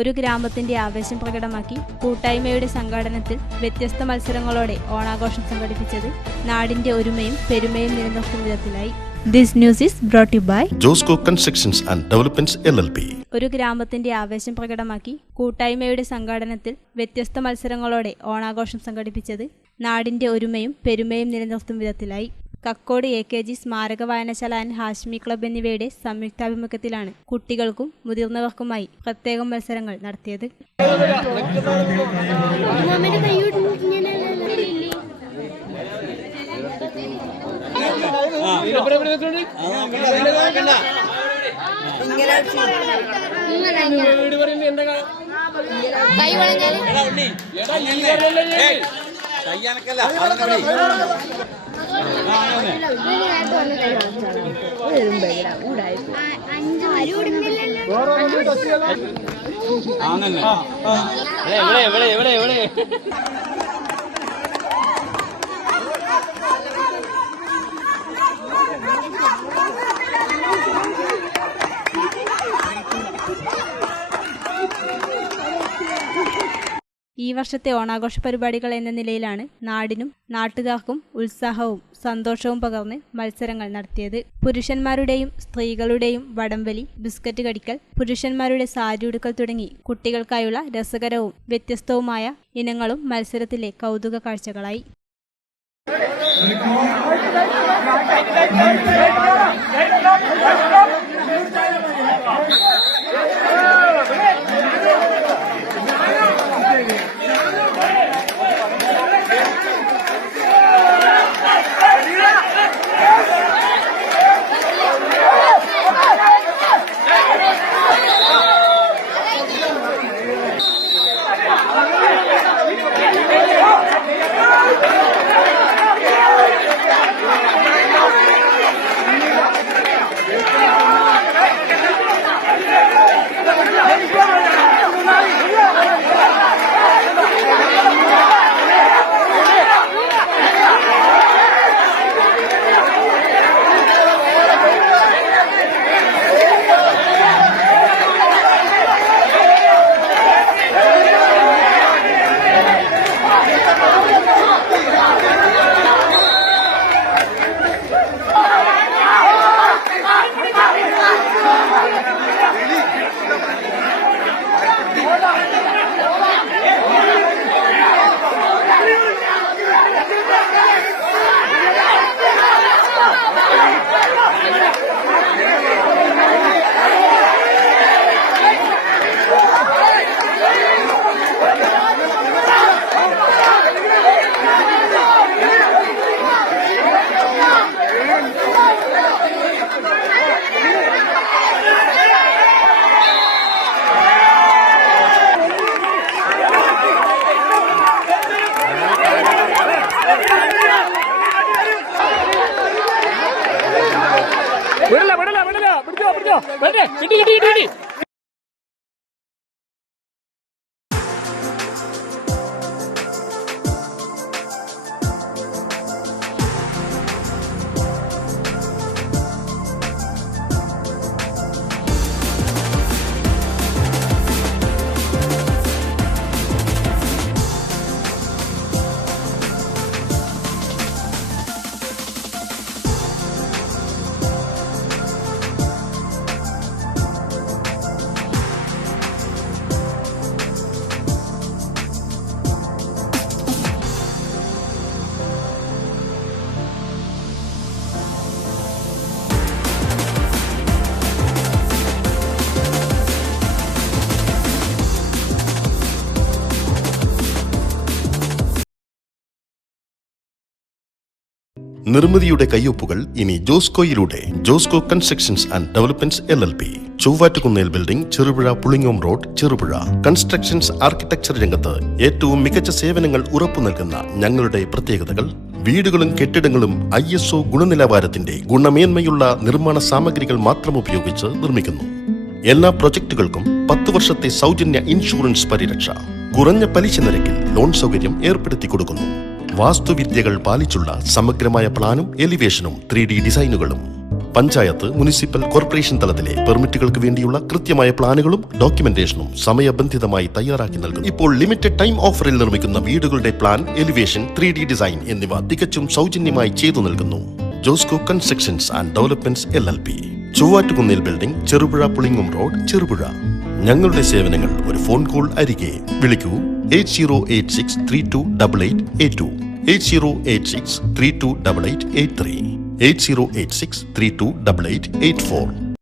ഒരു ഗ്രാമത്തിന്റെ ആവേശം പ്രകടമാക്കി കൂട്ടായ്മയുടെ സംഘാടനത്തിൽ വ്യത്യസ്ത മത്സരങ്ങളോടെ ഓണാഘോഷം സംഘടിപ്പിച്ചത് നാടിന്റെ ഒരുമയും പെരുമയും നിലനിർത്തും വിധത്തിലായി. This news is brought to you by Josco Constructions and Developments LLP. ഒരു ഗ്രാമത്തിന്റെ ആവേശം പ്രകടമാക്കി കൂട്ടായ്മയുടെ സംഘാടനത്തിൽ വ്യത്യസ്ത മത്സരങ്ങളോടെ ഓണാഘോഷം സംഘടിപ്പിച്ചത് നാടിന്റെ ഒരുമയും പെരുമയും നിലനിർത്തും വിധത്തിലായി. കക്കോട് AKG സ്മാരക വായനശാല ആൻഡ് ഹാഷ്മി ക്ലബ് എന്നിവയുടെ സംയുക്താഭിമുഖ്യത്തിലാണ് കുട്ടികൾക്കും മുതിർന്നവർക്കുമായി പ്രത്യേക മത്സരങ്ങൾ നടത്തിയത്. ഈ വർഷത്തെ ഓണാഘോഷ പരിപാടികൾ എന്ന നിലയിലാണ് നാടിനും നാട്ടുകാർക്കും ഉത്സാഹവും സന്തോഷവും പകർന്ന് മത്സരങ്ങൾ നടത്തിയത്. പുരുഷന്മാരുടെയും സ്ത്രീകളുടെയും വടംവലി, ബിസ്ക്കറ്റ് കടിക്കൽ, പുരുഷന്മാരുടെ സാരി ഉടുക്കൽ തുടങ്ങി കുട്ടികൾക്കായുള്ള രസകരവും വ്യത്യസ്തവുമായ ഇനങ്ങളും മത്സരത്തിലെ കൗതുക കാഴ്ചകളായി. നിർമ്മിതിയുടെ കയ്യൊപ്പുകൾ ഇനി ജോസ്കോയിലൂടെ. Josco constructions and developments LLP, Chovvattukunnel building, Cherupuzha Pulingome road, Cherupuzha. Constructions architecture രംഗത്ത് ഏറ്റവും മികച്ച സേവനങ്ങൾ ഉറപ്പു നൽകുന്ന ഞങ്ങളുടെ പ്രത്യേകതകൾ: വീടുകളും കെട്ടിടങ്ങളും ISO ഗുണനിലവാരത്തിന്റെ ഗുണമേന്മയുള്ള നിർമ്മാണ സാമഗ്രികൾ മാത്രം ഉപയോഗിച്ച് നിർമ്മിക്കുന്നു. എല്ലാ പ്രൊജക്ടുകൾക്കും 10 വർഷത്തെ സൗജന്യ ഇൻഷുറൻസ് പരിരക്ഷ, കുറഞ്ഞ പലിശ നിരക്കിൽ ലോൺ സൗകര്യം ഏർപ്പെടുത്തി കൊടുക്കുന്നു. വാസ്തുവിദ്യകൾ പാലിച്ചുള്ള സമഗ്രമായ പ്ലാനും എലിവേഷനും 3D ഡിസൈനുകളും. പഞ്ചായത്ത്, മുനിസിപ്പൽ, കോർപ്പറേഷൻ തലത്തിലെ പെർമിറ്റുകൾക്ക് വേണ്ടിയുള്ള കൃത്യമായ പ്ലാനുകളും ഡോക്യുമെന്റേഷനും സമയബന്ധിതമായി തയ്യാറാക്കി നൽകുന്നു. ഇപ്പോൾ ലിമിറ്റഡ് ടൈം ഓഫറിൽ നിർമ്മിക്കുന്ന വീടുകളുടെ പ്ലാൻ, എലിവേഷൻ, 3D ഡിസൈൻ എന്നിവ തികച്ചും സൗജന്യമായി ചെയ്തു നൽകുന്നു. Josco constructions and developments LLP, Chovvattukunnel building, Cherupuzha Pulingome road, Cherupuzha. ഞങ്ങളുടെ സേവനങ്ങൾ ഒരു ഫോൺ കോൾ അരികെ. വിളിക്കൂ 8086328882, 8086328883, 8086328884.